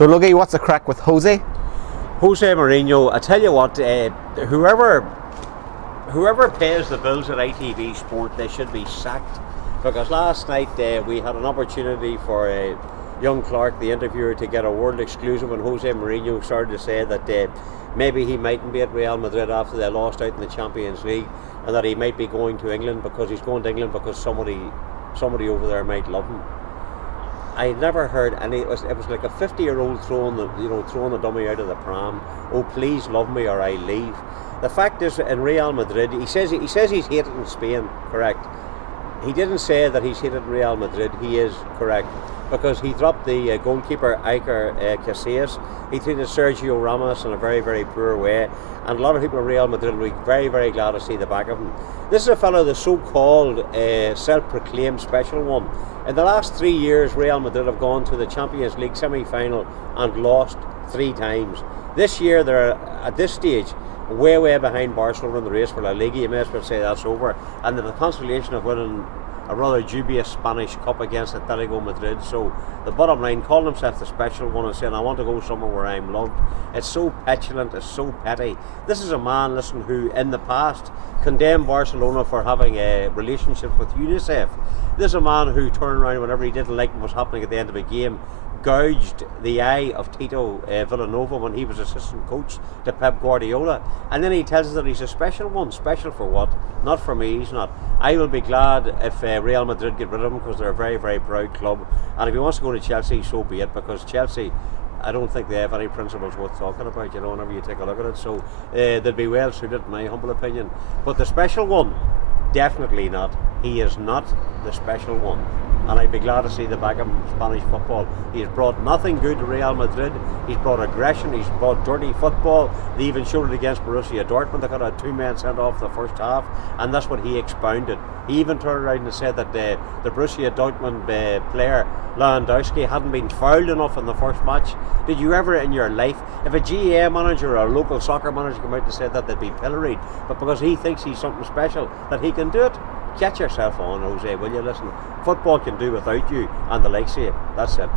So Luggy, what's the crack with Jose? Jose Mourinho, I tell you what, whoever pays the bills at ITV Sport, they should be sacked. Because last night we had an opportunity for young Clark, the interviewer, to get a world exclusive, and Jose Mourinho started to say that maybe he mightn't be at Real Madrid after they lost out in the Champions League, and that he might be going to England because he's going to England because somebody over there might love him. I never heard any. It was like a 50-year-old throwing the dummy out of the pram. Oh, please love me or I leave. The fact is, in Real Madrid, he says he's hated in Spain. Correct. He didn't say that he's hated in Real Madrid. He is correct, because he dropped the goalkeeper Iker Casillas. He treated Sergio Ramos in a very, very poor way, and a lot of people in Real Madrid will be very, very glad to see the back of him. This is a fellow, the so-called self-proclaimed special one. In the last 3 years, Real Madrid have gone to the Champions League semi-final and lost 3 times. This year, they're at this stage way behind Barcelona in the race for La Liga. You may as well say that's over, and the consolation of winning a rather dubious Spanish Cup against Atletico Madrid. So the bottom line, calling himself the special one and saying, I want to go somewhere where I'm loved, it's so petulant, it's so petty. This is a man, listen, who in the past condemned Barcelona for having a relationship with UNICEF. This is a man who turned around whenever he didn't like what was happening at the end of a game, gouged the eye of Tito Villanova when he was assistant coach to Pep Guardiola, and then he tells us that he's a special one. Special for what? Not for me, he's not. I will be glad if Real Madrid get rid of him, because they're a very, very proud club, and if he wants to go to Chelsea, so be it, because Chelsea, I don't think they have any principles worth talking about, you know, whenever you take a look at it. So they'd be well suited, in my humble opinion. But the special one, definitely not. He is not the special one, and I'd be glad to see the back of him in Spanish football. He's brought nothing good to Real Madrid. He's brought aggression, he's brought dirty football. They even showed it against Borussia Dortmund. They got 2 men sent off the first half, and that's what he expounded. He even turned around and said that the Borussia Dortmund player Lewandowski hadn't been fouled enough in the first match. Did you ever in your life, if a GAA manager or a local soccer manager come out and said that, they'd be pilloried, but because he thinks he's something special, that he can do it? Get yourself on, Jose, will you? Listen, football can do without you and the likes of you. That's it.